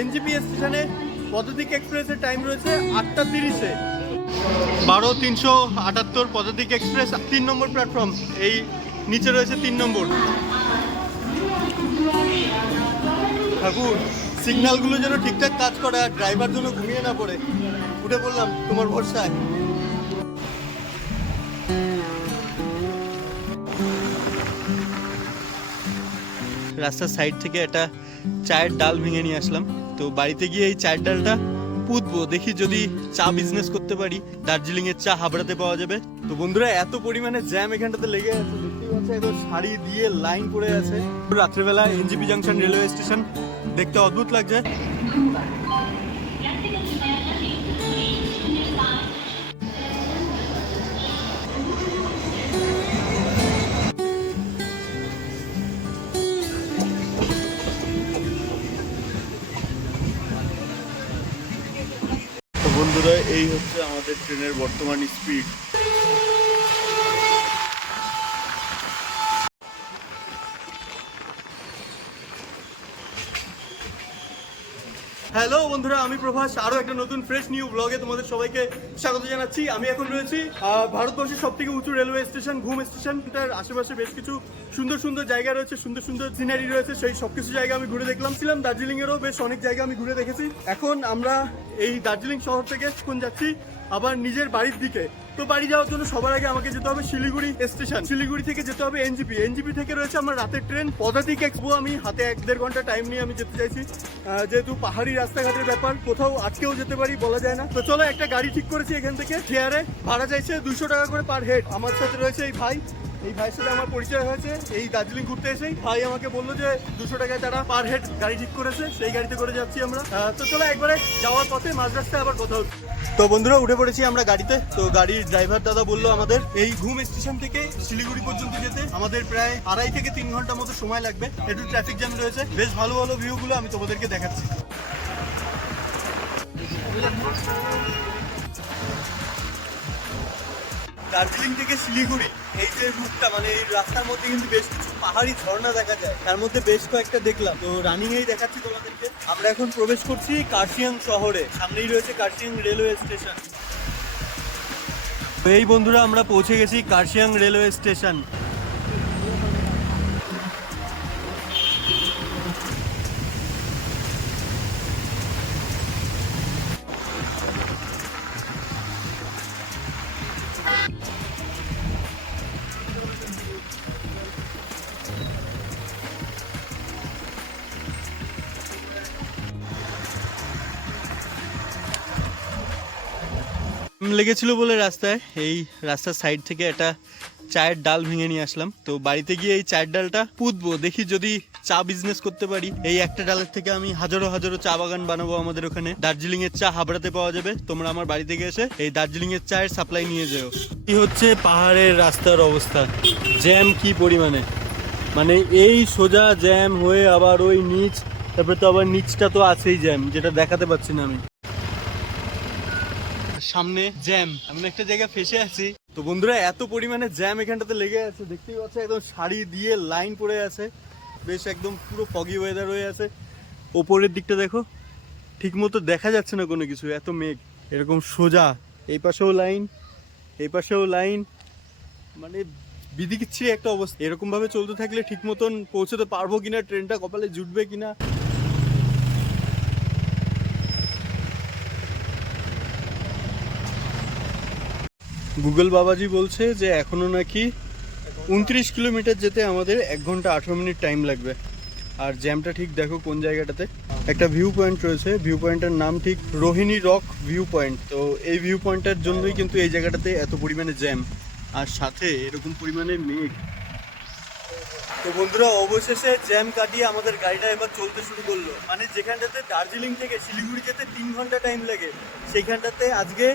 NJP স্টেশনে পদাতিক এক্সপ্রেসের টাইম রয়েছে আটটা তিরিশে। বারো তিনশো আটাত্তর পদাতিক এক্সপ্রেস, তিন নম্বর প্ল্যাটফর্ম। এই নিচে রয়েছে তিন নম্বর। ঠাকুর, সিগন্যালগুলো যেন ঠিকঠাক কাজ করে আর ড্রাইভার যেন ঘুমিয়ে না পড়ে। উঠে পড়লাম তোমার ভরসায়। রাস্তার সাইড থেকে একটা চায়ের ডাল ভেঙে নিয়ে আসলাম। তো বাড়িতে গিয়ে এই চায়ের ডালটা পুঁতবো, দেখি যদি চা বিজনেস করতে পারি। দার্জিলিং এর চা হাবড়াতে পাওয়া যাবে। তো বন্ধুরা, এত পরিমাণে জ্যাম এখানটাতে লেগে আছে শাড়ি দিয়ে লাইন পড়ে আছে। রাত্রেবেলা এনজিপি জাংশন রেলওয়ে স্টেশন দেখতে অদ্ভুত লাগছে। বন্ধুরা, এই হচ্ছে আমাদের ট্রেনের বর্তমান স্পিড। হ্যালো বন্ধুরা, আমি প্রভাস। আরও একটা নতুন ফ্রেশ নিউ ব্লগে তোমাদের সবাইকে স্বাগত জানাচ্ছি। আমি এখন রয়েছি ভারতবর্ষের সব থেকে উঁচু রেলওয়ে স্টেশন ঘুম স্টেশন তার আশেপাশে বেশ কিছু সুন্দর সুন্দর জায়গা রয়েছে, সুন্দর সুন্দর সিনারি রয়েছে, সেই সবকিছু জায়গা আমি ঘুরে দেখলাম। ছিলাম দার্জিলিং এরও বেশ অনেক জায়গা আমি ঘুরে দেখেছি। এখন আমরা এই দার্জিলিং শহর থেকে এখন যাচ্ছি আবার নিজের বাড়ির দিকে। তো বাড়ি যাওয়ার জন্য সবার আগে আমাকে যেতে হবে শিলিগুড়ি স্টেশন। শিলিগুড়ি থেকে যেতে হবে এনজিপি। এনজিপি থেকে রয়েছে আমার রাতের ট্রেন। পদাতিক এক্সপো আমি হাতে এক দেড় ঘণ্টা টাইম নিয়ে আমি যেতে চাইছি। যেহেতু পাহাড়ি রাস্তাঘাটের ব্যাপার, কোথাও আজকেও যেতে পারি বলা যায় না। তো চলো একটা গাড়ি ঠিক করেছি এখান থেকে। ফেয়ারে ভাড়া চাইছে দুশো টাকা করে পার হেড আমার সাথে রয়েছে এই ভাই। এই ভাইয়ের সাথে আমার পরিচয় হয়েছে। এই দার্জিলিং ঘুরতে এসেই। ভাই আমাকে বলল যে দুশো টাকায় তারা পার হেড গাড়ি ঠিক করেছে। সেই গাড়িতে করে যাচ্ছি আমরা। তো চলো একবারে যাওয়ার পথে মাঝ রাস্তায় আবার কথা হচ্ছে। তো বন্ধুরা, উঠে পড়েছি আমরা গাড়িতে। তো গাড়ির ড্রাইভার দাদা বলল আমাদের, এই ঘুম স্টেশন থেকে শিলিগুড়ি পর্যন্ত যেতে আমাদের প্রায় আড়াই থেকে তিন ঘণ্টা মতো সময় লাগবে। একটু ট্রাফিক জ্যাম রয়েছে। বেশ ভালো ভালো ভিউগুলো আমি তোমাদেরকে দেখাচ্ছি। দার্জিলিং থেকে শিলিগুড়ি এই যে রুটটা মানে এই রাস্তার মধ্যে কিন্তু বেশ কিছু পাহাড়ি ঝর্ণা দেখা যায়। তার মধ্যে বেশ কয়েকটা দেখলাম। তো রানিং এই দেখাচ্ছি তোমাদেরকে। আমরা এখন প্রবেশ করছি কার্শিয়াং শহরে। সামনেই রয়েছে কার্শিয়াং রেলওয়ে স্টেশন। এই বন্ধুরা, আমরা পৌঁছে গেছি কার্শিয়াং রেলওয়ে স্টেশন। লেগেছিল বলে রাস্তায়। এই রাস্তার সাইড থেকে একটা চায়ের ডাল ভেঙে নিয়ে আসলাম। তো বাড়িতে গিয়ে এই চায়ের ডালটা পুঁতবো, দেখি যদি চা বিজনেস করতে পারি। এই একটা ডালের থেকে আমি হাজারো হাজারো চা বাগান বানাবো আমাদের ওখানে। দার্জিলিং এর চা হাবড়াতে পাওয়া যাবে। তোমরা আমার বাড়ি থেকে এসে এই দার্জিলিং এর চায়ের সাপ্লাই নিয়ে যেও। কি হচ্ছে পাহাড়ের রাস্তার অবস্থা। জ্যাম কি পরিমাণে? মানে এই সোজা জ্যাম হয়ে আবার ওই নিচ, তারপরে তো আবার নিচটা তো আছেই জ্যাম যেটা দেখাতে পাচ্ছি না আমি। সামনে জ্যাম। এমন একটা জায়গায় ফেসে আছি। তো বন্ধুরা, এত পরিমাণে জ্যাম এখানটাতে লেগে আছে। দেখতেই পাচ্ছ, একদম শাড়ি দিয়ে লাইন পড়ে আছে। বেশ একদম পুরো ফগি ওয়েদার হয়ে আছে। ওপরের দিকটা দেখো ঠিক মতো দেখা যাচ্ছে না কোনো কিছু। এত মেঘ। এরকম সোজা। এই পাশেও লাইন, এই পাশেও লাইন। মানে বিদিকিচ্ছি একটা অবস্থা। এরকম ভাবে চলতে থাকলে ঠিক মতন পৌঁছতে পারব কিনা, ট্রেনটা কপালে জুটবে কিনা গুগল বাবাজি বলছে যে এখনও নাকি উনত্রিশ কিলোমিটার যেতে আমাদের এক ঘণ্টা আঠেরো মিনিট টাইম লাগবে। আর জ্যামটা ঠিক দেখো কোন জায়গাটাতে। একটা ভিউ পয়েন্ট রয়েছে। ভিউ পয়েন্টের নাম ঠিক রোহিণী রক ভিউ পয়েন্ট তো এই ভিউ পয়েন্টের জন্যই কিন্তু এই জায়গাটাতে এত পরিমাণে জ্যাম আর সাথে এরকম পরিমাণে মেঘ। তো বন্ধুরা, অবশেষে জ্যাম কাটিয়ে আমাদের গাড়িটা এবার চলতে শুরু করল। মানে যেখানটাতে দার্জিলিং থেকে শিলিগুড়ি যেতে তিন ঘণ্টা টাইম লাগে, সেইখানটাতে আজকে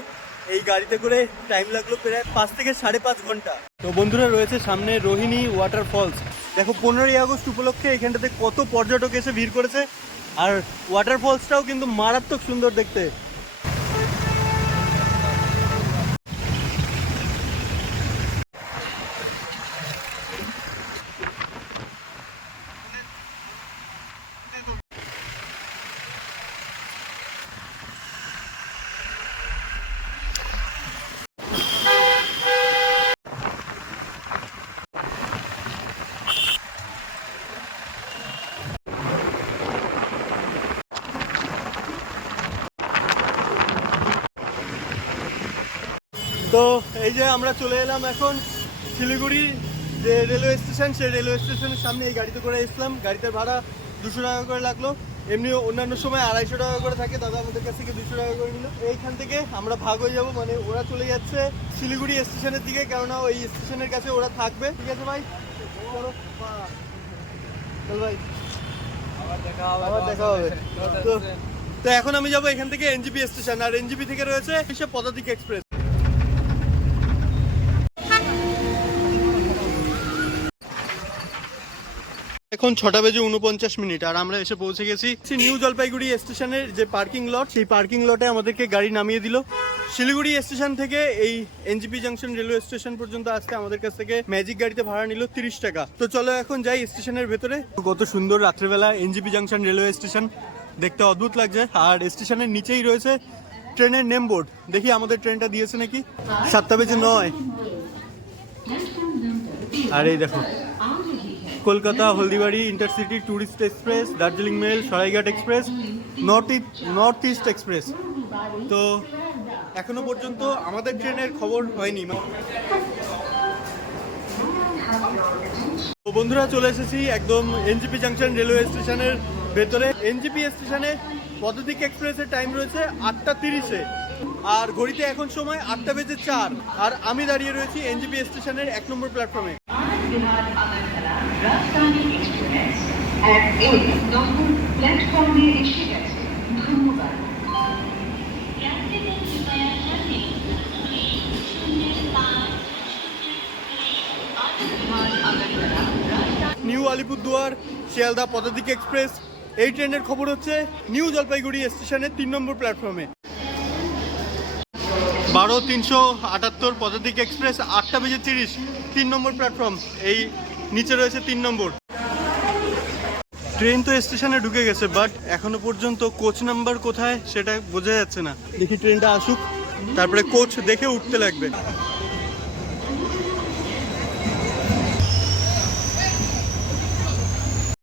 এই গাড়িতে করে টাইম লাগল প্রায় পাঁচ থেকে সাড়ে পাঁচ ঘণ্টা। তো বন্ধুরা রয়েছে সামনে রোহিণী ওয়াটার ফলস দেখো, পনেরোই আগস্ট উপলক্ষে এখানটাতে কত পর্যটক এসে ভিড় করেছে। আর ওয়াটার ফলসটাও কিন্তু মারাত্মক সুন্দর দেখতে। তো এই যে আমরা চলে এলাম এখন শিলিগুড়ি যে রেলওয়ে স্টেশন সেই রেলওয়ে স্টেশনের সামনে এই গাড়িতে করে এসলাম। গাড়িতে ভাড়া দুশো টাকা করে লাগল। এমনি অন্যান্য সময় আড়াইশো টাকা করে থাকে। দাদা আমাদের কাছ থেকে দুশো টাকা করে নিল। এইখান থেকে আমরা ভাগ হয়ে যাব। মানে ওরা চলে যাচ্ছে শিলিগুড়ি স্টেশনের দিকে। কেননা ওই স্টেশনের কাছে ওরা থাকবে। ঠিক আছে ভাই? চলো ভাই। আবার দেখা হবে। তো তো এখন আমি যাব এখান থেকে এনজিপি স্টেশন আর এনজিপি থেকে রয়েছে এসে পদাতিক এক্সপ্রেস এখন ছটা বেজে উনপঞ্চাশ মিনিট, আর আমরা এসে পৌঁছে গেছি নিউ জলপাইগুড়ি স্টেশনের যে পার্কিং লট, সেই পার্কিং লটে আমাদেরকে গাড়ি নামিয়ে দিল। শিলিগুড়ি স্টেশন থেকে এই এনজিপি জাংশন রেলওয়ে স্টেশন পর্যন্ত আসতে আমাদের কাছ থেকে ম্যাজিক গাড়িতে ভাড়া নিল তিরিশ টাকা। তো চলো এখন যাই স্টেশনের ভেতরে। কত সুন্দর রাত্রেবেলা এনজিপি জাংশন রেলওয়ে স্টেশন দেখতে অদ্ভুত লাগছে, আর স্টেশনের নিচেই রয়েছে ট্রেনের নেম বোর্ড। দেখি আমাদের ট্রেনটা দিয়েছে নাকি? সাতটা বেজে নয়। আর এই দেখো Kolkata, Haldibari intercity tourist express Darjeeling mail Saraighat express north north east express তো এখনও পর্যন্ত আমাদের ট্রেনের খবর হয়নি তো বন্ধুরা, চলে এসেছি একদম এনজিপি জাংশন রেলওয়ে স্টেশনের ভেতরে। এনজিপি স্টেশনে পদাতিক এক্সপ্রেসের টাইম রয়েছে আটটা তিরিশে। আর ঘড়িতে এখন সময় আটটা বেজে চার। আর আমি দাঁড়িয়ে রয়েছি এনজিপি স্টেশনের এক নম্বর প্ল্যাটফর্মে রাজধানী এক্সপ্রেস এক এই নম্বর প্ল্যাটফর্মে এসে গেছে। ধন্যবাদ। নিউ আলিপুরদুয়ার শিয়ালদা পদাতিক এক্সপ্রেস। এই ট্রেনের খবর হচ্ছে নিউ জলপাইগুড়ি স্টেশনের তিন নম্বর প্ল্যাটফর্মে। বারো তিনশো আটাত্তর পদাতিক এক্সপ্রেস আটটা বেজে তিরিশ তিন নম্বর প্ল্যাটফর্ম। এই নিচে রয়েছে তিন নম্বর। ট্রেন তো স্টেশনে ঢুকে গেছে বাট এখনও পর্যন্ত কোচ নাম্বার কোথায় সেটা বোঝা যাচ্ছে না। দেখি ট্রেনটা আসুক, তারপরে কোচ দেখে উঠতে লাগবে।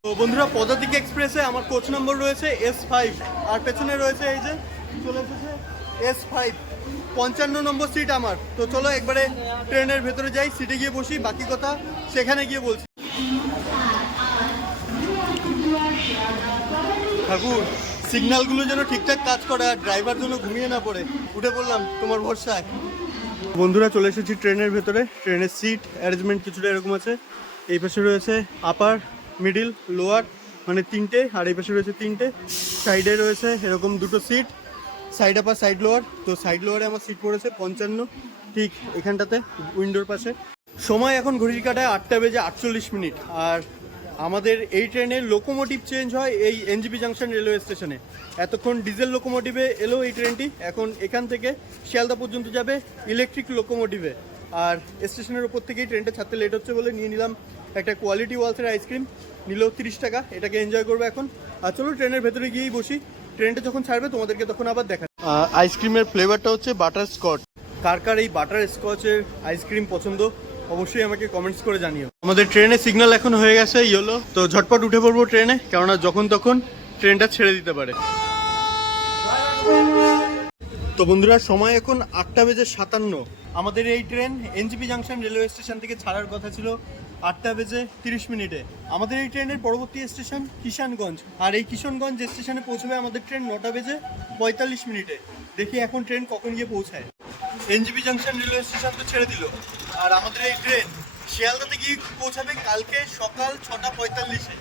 তো বন্ধুরা পদাতিক এক্সপ্রেসে আমার কোচ নম্বর রয়েছে এস ফাইভ আর পেছনে রয়েছে এই যে, চলে এসেছে। এস ফাইভ পঞ্চান্ন নম্বর সিট আমার। তো চলো একবারে ট্রেনের ভেতরে যাই সিটে গিয়ে বসি, বাকি কথা সেখানে গিয়ে বলছি। ঠাকুর সিগন্যালগুলো যেন ঠিকঠাক কাজ করে আর ড্রাইভার যেন ঘুমিয়ে না পড়ে। উঠে পড়লাম তোমার ভরসায়। বন্ধুরা, চলে এসেছি ট্রেনের ভেতরে। ট্রেনের সিট অ্যারেঞ্জমেন্ট কিছুটা এরকম আছে। এই পাশে রয়েছে আপার মিডিল লোয়ার মানে তিনটে, আর এই পাশে রয়েছে তিনটে। সাইডে রয়েছে এরকম দুটো seat side upper side lower. তো সাইড লোয়ারে আমার সিট পড়েছে পঞ্চান্ন। ঠিক এখানটাতে, উইন্ডোর পাশে। সময় এখন ঘড়ির কাটায় আটটা বেজে আটচল্লিশ মিনিট। আর আমাদের এই ট্রেনের লোকোমোটিভ চেঞ্জ হয় এই এনজিপি জাংশন রেলওয়ে স্টেশনে। এতক্ষণ ডিজেল লোকোমোটিভে এলো এই ট্রেনটি। এখন এখান থেকে শিয়ালদা পর্যন্ত যাবে ইলেকট্রিক লোকোমোটিভে। আর স্টেশনের ওপর থেকেই ট্রেনটা ছাড়তে লেট হচ্ছে বলে নিয়ে নিলাম একটা কোয়ালিটি ওয়ালসের আইসক্রিম নিল তিরিশ টাকা। এটাকে এনজয় করব এখন। আর চলো ট্রেনের ভেতরে গিয়েই বসি। ট্রেনটা যখন ছাড়বে তোমাদেরকে তখন আবার দেখা আইসক্রিমের ফ্লেভারটা হচ্ছে বাটার স্কচ কার কার এই বাটার স্কচের আইসক্রিম পছন্দ অবশ্যই আমাকে কমেন্টস করে জানিও। আমাদের ট্রেনে সিগন্যাল এখন হয়ে গেছে ইয়েলো তো ঝটপট উঠে পড়ব ট্রেনে কেননা যখন তখন ট্রেনটা ছেড়ে দিতে পারে। তো বন্ধুরা সময় এখন আটটা বেজে সাতান্ন। আমাদের এই train NJP junction railway station থেকে ছাড়ার কথা ছিল। আটটা বেজে তিরিশ মিনিটে। আমাদের এই ট্রেনের পরবর্তী স্টেশন কিষানগঞ্জ। আর এই কিষানগঞ্জ স্টেশনে পৌঁছবে আমাদের ট্রেন নটা বেজে পঁয়তাল্লিশ মিনিটে। দেখি এখন ট্রেন কখন গিয়ে পৌঁছায়। এনজিপি জাংশন রেলওয়ে স্টেশন তো ছেড়ে দিল। আর আমাদের এই ট্রেন শিয়ালদাতে গিয়ে পৌঁছাবে কালকে সকাল ছটা পঁয়তাল্লিশে।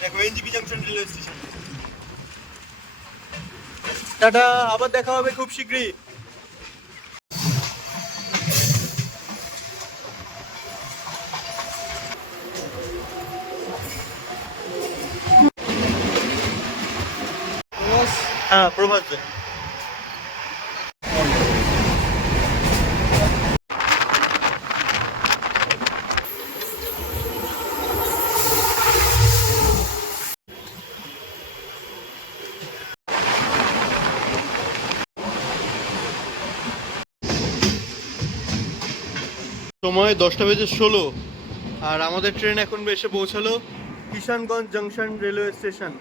দেখো, NJP junction railway station. Tata, আবার দেখা হবে খুব শীঘ্রই। হ্যাঁ প্রভাত দে। সময় দশটা বেজে ষোলো, আর আমাদের ট্রেন এখন এসে পৌঁছালো কিষানগঞ্জ জাংশন রেলওয়ে স্টেশন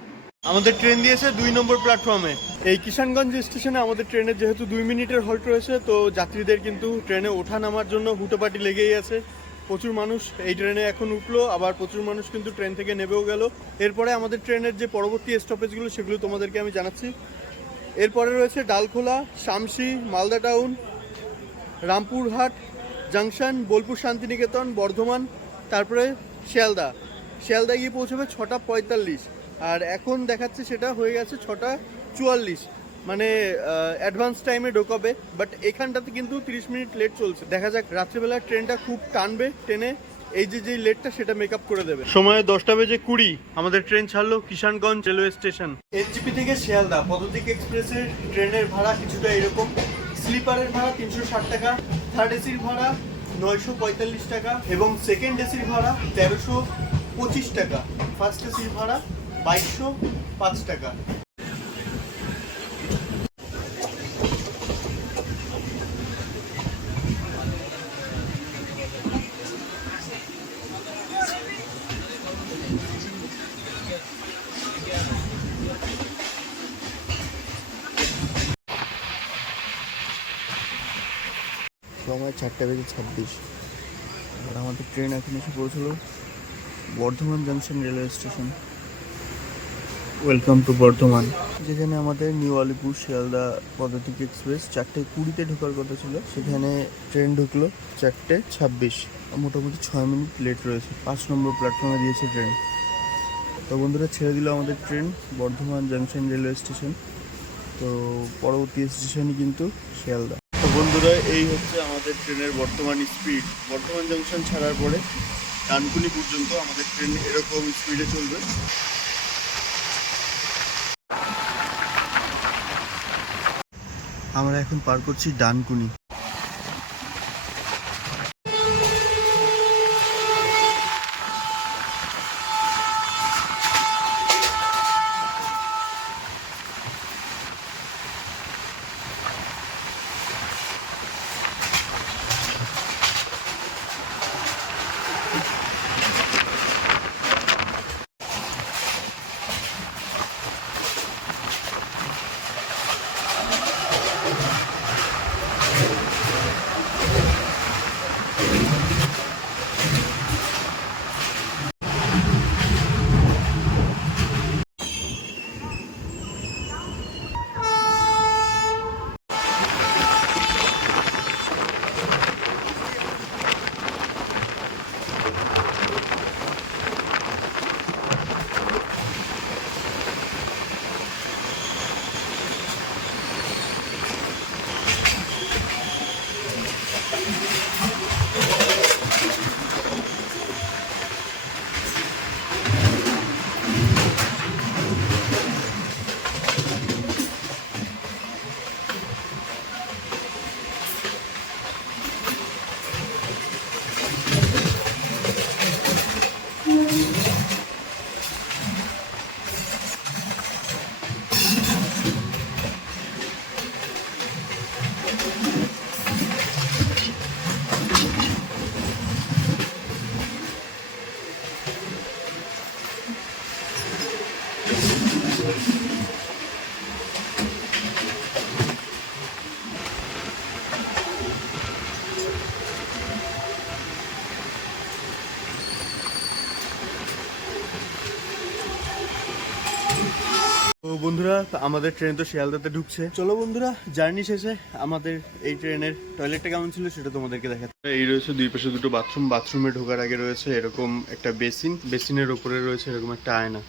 আমাদের ট্রেন দিয়েছে দুই নম্বর প্ল্যাটফর্মে এই কিষানগঞ্জ স্টেশনে আমাদের ট্রেনের যেহেতু দুই মিনিটের হল্ট রয়েছে, তো যাত্রীদের কিন্তু ট্রেনে ওঠা নামার জন্য হুটোপাটি লেগেই আছে। প্রচুর মানুষ এই ট্রেনে এখন উঠল, আবার প্রচুর মানুষ কিন্তু ট্রেন থেকে নেবেও গেল। এরপরে আমাদের ট্রেনের যে পরবর্তী স্টপেজগুলো সেগুলো তোমাদেরকে আমি জানাচ্ছি। এরপরে রয়েছে ডালখোলা, শামসি, মালদা টাউন, রামপুরহাট, জাংশন, বোলপুর শান্তিনিকেতন, বর্ধমান, তারপরে শিয়ালদা। শিয়ালদা গিয়ে পৌঁছবে ছটা পঁয়তাল্লিশ। আর এখন দেখাচ্ছে সেটা হয়ে গেছে ছটা চুয়াল্লিশ। মানে অ্যাডভান্স টাইমে ঢোকাবে বাট এখানটাতে কিন্তু তিরিশ মিনিট লেট চলছে। দেখা যাক রাত্রেবেলা ট্রেনটা খুব টানবে ট্রেনে এই যে যে লেটটা সেটা মেকআপ করে দেবে। সময় দশটা বেজে কুড়ি আমাদের ট্রেন ছাড়লো কিষানগঞ্জ রেলওয়ে স্টেশন। এনজিপি থেকে শিয়ালদা পদতিক এক্সপ্রেসের ট্রেনের ভাড়া কিছুটা এরকম। স্লিপারের ভাড়া তিনশো ষাট টাকা থার্ড এসির ভাড়া নয়শো পঁয়তাল্লিশ টাকা এবং সেকেন্ড এসির ভাড়া তেরোশো পঁচিশ টাকা। ফার্স্ট এসির ভাড়া বাইশশো পাঁচ টাকা। সময় চারটা বেজে ছাব্বিশ। আর আমাদের ট্রেন এখন এসে পৌঁছলো Bardhaman junction railway station. Welcome to Bardhaman. যেখানে আমাদের নিউ আলিপুর শিয়ালদা পদাতিক এক্সপ্রেস চারটে কুড়িতে ঢোকার কথা ছিল। সেখানে ট্রেন ঢুকলো চারটে ছাব্বিশ। মোটামুটি ছয় মিনিট লেট রয়েছে। পাঁচ নম্বর প্ল্যাটফর্মে দিয়েছে ট্রেন। তো বন্ধুরা, ছেড়ে দিল আমাদের train, Bardhaman junction railway station তো পরবর্তী স্টেশনই কিন্তু শিয়ালদা। তো বন্ধুরা, এই হচ্ছে আমাদের ট্রেনের বর্তমান স্পিড বর্ধমান জংশন ছাড়ার পরে ডানকুনি পর্যন্ত আমাদের ট্রেন এরকম স্পিডে চলবে। আমরা এখন পার করছি ডানকুনি। বন্ধুরা আমাদের ট্রেন তো শিয়ালদাতে ঢুকছে। চলো বন্ধুরা জার্নি শেষে আমাদের এই ট্রেনের টয়লেটটা কেমন ছিল সেটা তোমাদেরকে দেখাচ্ছি। এই রয়েছে দুই পাশে দুটো বাথরুম বাথরুমে ঢোকার আগে রয়েছে এরকম একটা বেসিন বেসিনের ওপরে রয়েছে এরকম একটা আয়না।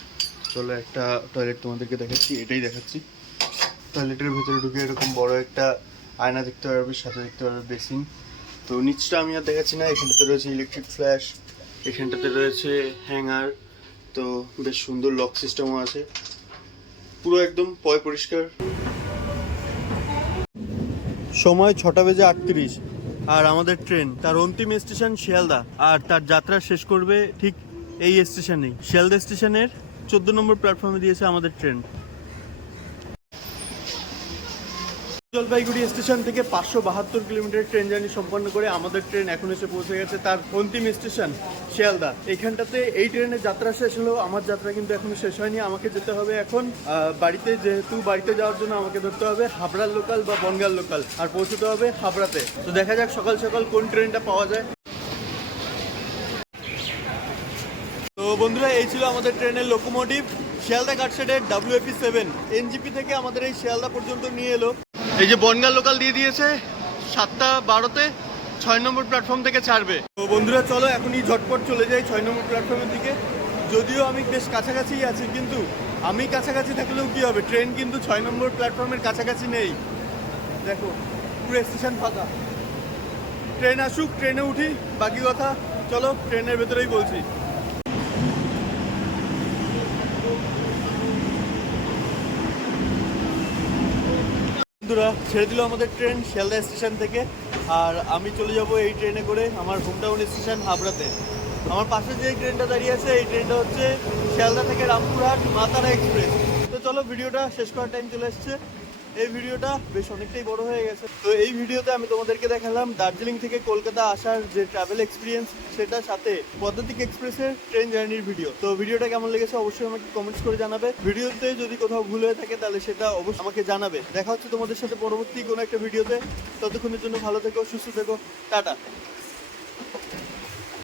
চলো একটা টয়লেট তোমাদেরকে দেখাচ্ছি, এটাই দেখাচ্ছি। টয়লেটের ভেতরে ঢুকে এরকম বড় একটা আয়না দেখতে পারবে, সাথে দেখতে পারবে বেসিন তো নিচটা আমি আর দেখাচ্ছি না, এখানটাতে রয়েছে ইলেকট্রিক ফ্ল্যাশ এখানটাতে রয়েছে হ্যাঙ্গার তো বেশ সুন্দর লক সিস্টেমও আছে। পুরো একদম পয় পরিষ্কার। সময় ছটা বেজে আটত্রিশ। আর আমাদের ট্রেন, তার অন্তিম স্টেশন শিয়ালদা। আর তার যাত্রা শেষ করবে ঠিক এই স্টেশনেই। শিয়ালদা স্টেশনের চোদ্দ নম্বর প্ল্যাটফর্মে দিয়েছে আমাদের ট্রেন। জলপাইগুড়ি স্টেশন থেকে পাঁচশো বাহাত্তর কিলোমিটার ট্রেন জার্নি সম্পন্ন করে আমাদের ট্রেন এখন এসে পৌঁছে গেছে তার অন্তিম স্টেশন, শিয়ালদা। এখানটাতে এই ট্রেনের যাত্রা শেষ হলো, আমার যাত্রা কিন্তু এখনও শেষ হয়নি, আমাকে যেতে হবে এখন। বাড়িতে যেহেতু বাড়িতে যাওয়ার জন্য আমাকে ধরতে হবে হাবড়ার লোকাল বা বনগাল লোকাল আর পৌঁছতে হবে হাবড়াতে। তো দেখা যাক সকাল সকাল কোন ট্রেনটা পাওয়া যায়। তো বন্ধুরা, এই ছিল আমাদের ট্রেনের লোকোমোটিভ শিয়ালদা কাটশেডের ডাব্লিউএপি সেভেন এনজিপি থেকে আমাদের এই শিয়ালদা পর্যন্ত নিয়ে এলো। এই যে বনগাঁ লোকাল দিয়ে দিয়েছে, সাতটা বারোতে ছয় নম্বর প্ল্যাটফর্ম থেকে ছাড়বে। তো বন্ধুরা, চলো এখনই ঝটপট চলে যাই ছয় নম্বর প্ল্যাটফর্মের দিকে। যদিও আমি বেশ কাছাকাছিই আছি, কিন্তু আমি কাছাকাছি থাকলেও কি হবে? ট্রেন কিন্তু ছয় নম্বর প্ল্যাটফর্মের কাছাকাছি নেই। দেখো, পুরো স্টেশন ফাঁকা। ট্রেন আসুক ট্রেনে উঠি, বাকি কথা চলো ট্রেনের ভেতরেই বলছি। বন্ধুরা, ছেড়ে দিল আমাদের ট্রেন শিয়ালদা স্টেশন থেকে। আর আমি চলে যাব এই ট্রেনে করে আমার হোমটাউন স্টেশন হাবড়াতে। আমার পাশে যে ট্রেনটা দাঁড়িয়ে আছে, এই ট্রেনটা হচ্ছে শিয়ালদা থেকে রামপুরহাট মাতারা এক্সপ্রেস। তো চলো, ভিডিওটা শেষ করার টাইম চলে এসছে। এই ভিডিওটা বেশ অনেকটাই বড় হয়ে গেছে। তো এই ভিডিওতে আমি তোমাদেরকে দেখালাম দার্জিলিং থেকে কলকাতা আসার যে ট্রাভেল এক্সপিরিয়েন্স সেটার সাথে পদ্ধতিক এক্সপ্রেসের ট্রেন জার্নির ভিডিও তো ভিডিওটা কেমন লেগেছে অবশ্যই আমাকে কমেন্টস করে জানাবে। ভিডিওতে যদি কোথাও ভুল হয়ে থাকে, তাহলে সেটা অবশ্যই আমাকে জানাবে। দেখা হচ্ছে তোমাদের সাথে পরবর্তী কোনো একটা ভিডিওতে ততক্ষণের জন্য ভালো থেকো, সুস্থ থেকো, টাটা।